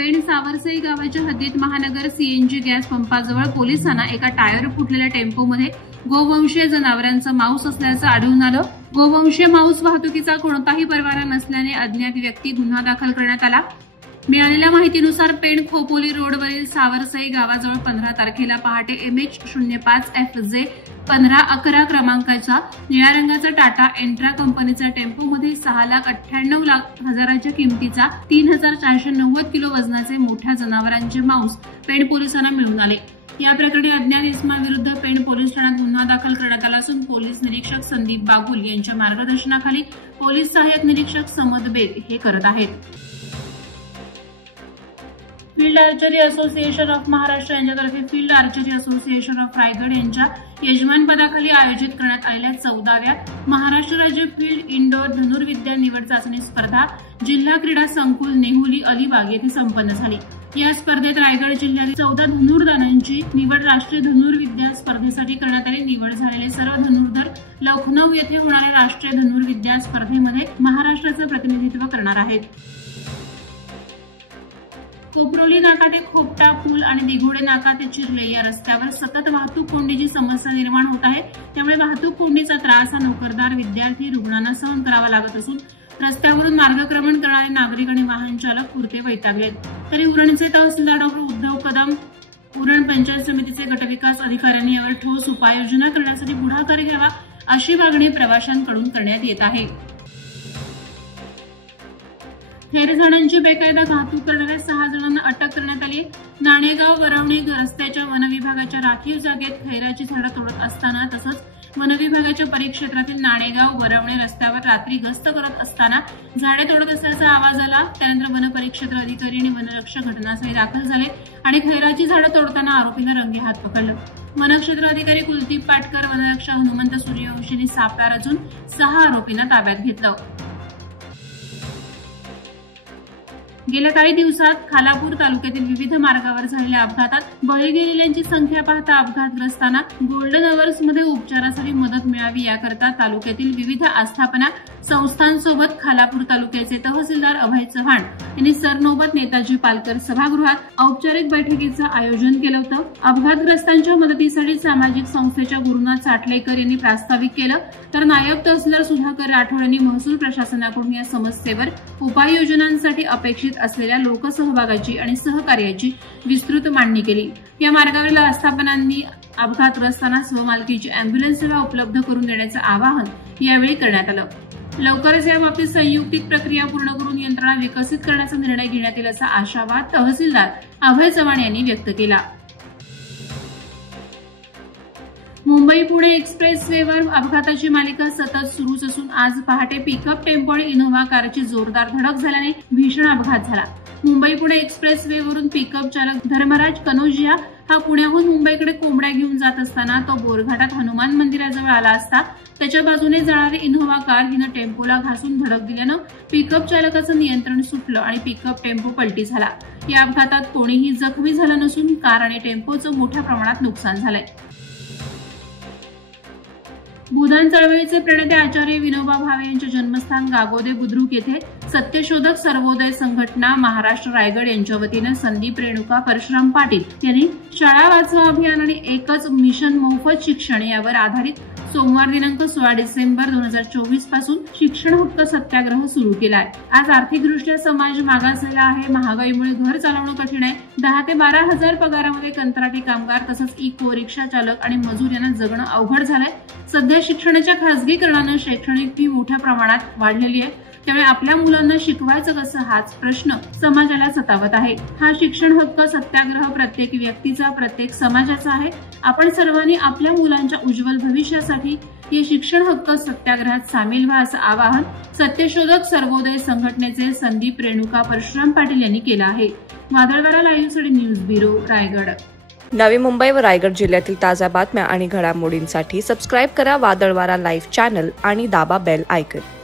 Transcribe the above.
पेण सावरसई गावाच्या हद्दीत महानगर सीएनजी गॅस पंपाजवळ पोलिसांना एका टायर फुटलेल्या टेम्पोमध्ये गोवंशीय जनावरांचं मांस असल्याचं आढळून आलं। गोवंशीय मांस वाहतुकीचा कोणताही परवाना नसल्याने अज्ञात व्यक्ती गुन्हा दाखल करण्यात आला। मिळालेल्या माहितीनुसार पेण खोपोली रोडवरील सावरसई गावाजवळ 15 तारखेला पहाटे MH05FJ 1511 क्रमांकाच्या निळ्या रंगाचा टाटा एंट्रा कंपनीचा टेम्पोमध्ये 6,98,00,000च्या किमतीचा 3,490 किलो वजनाचे मोठ्या जनावरांचे मांस पेण पोलिसांना मिळून आले। या प्रकरणी अज्ञात इसमाविरुद्ध पेण पोलीस ठाण्यात गुन्हा दाखल करण्यात आला असून पोलीस निरीक्षक संदीप बागुल यांच्या मार्गदर्शनाखाली पोलीस सहाय्यक निरीक्षक समद बेग हे करत आहेत। Field archery association of Maharashtra यांच्यातर्फे field archery association of Raigad यांच्या यजमानपदाखाली आयोजित करण्यात आलेल्या 14व्या महाराष्ट्र राज्य फील्ड इंडोर धनुर्विद्या निवड चाचणी स्पर्धा जिल्हा क्रीडा संकुल नेहुली अलिबाग येथे संपन्न झाली। या स्पर्धेत रायगड जिल्ह्यातील 14 धनुर्धारांची निवड राष्ट्रीय धनुर्विद्या स्पर्धेसाठी करण्यात आली। निवड झालेले सर्व धनुर्धर लखनौ येथे होणाऱ्या राष्ट्रीय धनुर्विद्या स्पर्धेमध्ये महाराष्ट्राचं प्रतिनिधित्व करणार आहेत। कोपरोली नाका ते खोपटा पूल आणि दिघोडे नाका ते चिरले या रस्त्यावर सतत वाहतूक कोंडीची समस्या निर्माण होत आहे। त्यामुळे वाहतूक कोंडीचा त्रास हा नोकरदार, विद्यार्थी, रुग्णांना सहन करावा लागत असून रस्त्यावरून मार्गक्रमण करणारे नागरिक आणि वाहन चालक पुरते वैतागलेत। तरी उरणचे तहसीलदार डॉ. उद्धव कदम, उरण पंचायत समितीचे गटविकास अधिकाऱ्यांनी यावर ठोस उपाययोजना करण्यासाठी पुढाकार घ्यावा अशी मागणी प्रवाशांकडून करण्यात येत आहे। थेरझाडांची बेकायदा वाहतूक करणाऱ्या 6 जणांना अटक करण्यात आली। नाणेगाव वरवणे रस्त्याच्या वनविभागाच्या राखीव जागेत खैराची झाडं तोडत असताना तसंच वनविभागाच्या परिक्षेत्रातील नाणेगाव वरवणे रस्त्यावर रात्री गस्त करत असताना झाडे तोडत असल्याचा आवाज आला। त्यानंतर वन परिक्षेत्र अधिकारी आणि वनरक्षक घटनास्थळी दाखल झाले आणि खैराची झाडं तोडताना आरोपीला रंगेहात पकडलं। वनक्षेत्र अधिकारी कुलदीप पाटकर, वनरक्षक हनुमंत सूर्यवंशींनी सापळा रचून 6 आरोपींना ताब्यात घेतलं। गेल्या काही दिवसात खालापूर तालुक्यातील विविध मार्गावर झालेल्या अपघातात बळी गेलेल्यांची संख्या पाहता अपघातग्रस्तांना गोल्डन अवर्समध्ये उपचारासाठी मदत मिळावी याकरता तालुक्यातील विविध आस्थापना संस्थांसोबत खालापूर तालुक्याचे तहसीलदार अभय चव्हाण यांनी सरनोबत नेताजी पालकर सभागृहात औपचारिक बैठकीचं आयोजन केलं होतं। अपघातग्रस्तांच्या मदतीसाठी सामाजिक संस्थेच्या गुरुनाथ साठलेकर यांनी प्रास्ताविक केलं, तर नायब तहसीलदार सुधाकर राठोड यांनी महसूल प्रशासनाकडून या समस्येवर उपाययोजनांसाठी अपेक्षित असलेल्या लोकसहभागाची आणि सहकार्याची विस्तृत मांडणी केली। या मार्गावरील आस्थापनांनी अपघातग्रस्तांना स्वमालकीची अँब्युलन्स सेवा उपलब्ध करून देण्याचं आवाहन यावेळी करण्यात आलं। लवकरच याबाबतीत संयुक्तिक प्रक्रिया पूर्ण करून यंत्रणा विकसित करण्याचा निर्णय घेण्यात येईल असा आशावाद तहसीलदार अभय चव्हाण यांनी व्यक्त केला। मुंबई पुणे एक्सप्रेस वेवर अपघाताची मालिका सतत सुरूच असून आज पहाटे पिकअप टेम्पो आणि इनोव्हा कारची जोरदार धडक झाल्याने भीषण अपघात झाला। मुंबई पुणे एक्सप्रेस वेवरून पिकअप चालक धर्मराज कनोजिया हा पुण्याहून मुंबईकडे कोंबड्या घेऊन जात असताना तो बोरघाटात हनुमान मंदिराजवळ आला असता त्याच्या बाजूने जाणारी इनोव्हा कार हिनं टेम्पोला घासून धडक दिल्यानं पिकअप चालकाचं नियंत्रण सुटलं आणि पिकअप टेम्पो पलटी झाला। या अपघातात कोणीही जखमी झालं नसून कार आणि टेम्पोचं मोठ्या प्रमाणात नुकसान झालंय। भूदान चळवळीचे प्रणेते आचार्य विनोबा भावे यांचे जन्मस्थान गागोदे बुद्रुक येथे सत्यशोधक सर्वोदय संघटना महाराष्ट्र रायगड यांच्या वतीनं संदीप रेणुका परशुराम पाटील यांनी शाळा वाचवा अभियान आणि एकच मिशन मोफत शिक्षण यावर आधारित सोमवार दिनांक 16 डिसेंबर 2024 पासून शिक्षण हक्क सत्याग्रह सुरू केला आहे। आज आर्थिकदृष्ट्या समाज मागासलेला आहे, महागाईमुळे घर चालवणं कठीण आहे। 10 ते 12 हजार पगारामध्ये कंत्राटी कामगार तसंच इको रिक्षा चालक आणि मजूर यांना जगणं अवघड झालंय। सध्या शिक्षणाच्या खासगीकरणानं शैक्षणिक फी मोठ्या प्रमाणात वाढलेली आहे, त्यामुळे आपल्या मुलांना शिकवायचं कसं हाच प्रश्न समाजाला सतावत आहे। हा शिक्षण हक्क सत्याग्रह प्रत्येक व्यक्तीचा, प्रत्येक समाजाचा आहे। आपण सर्वांनी आपल्या मुलांच्या उज्ज्वल भविष्यासाठी या शिक्षण हक्क सत्याग्रहात सामील व्हा असं आवाहन सत्यशोधक सर्वोदय संघटनेचे संदीप रेणुका परशुराम पाटील यांनी केलं आहे। वादळवाडा live news bureau Raigad. Navi Mumbai व रायगड जिल्ह्यातील ताज्या बातम्या आणि घडामोडींसाठी सबस्क्राईब करा वादळवाडा लाईव्ह चॅनल आणि दाबा बेल आयकॉन।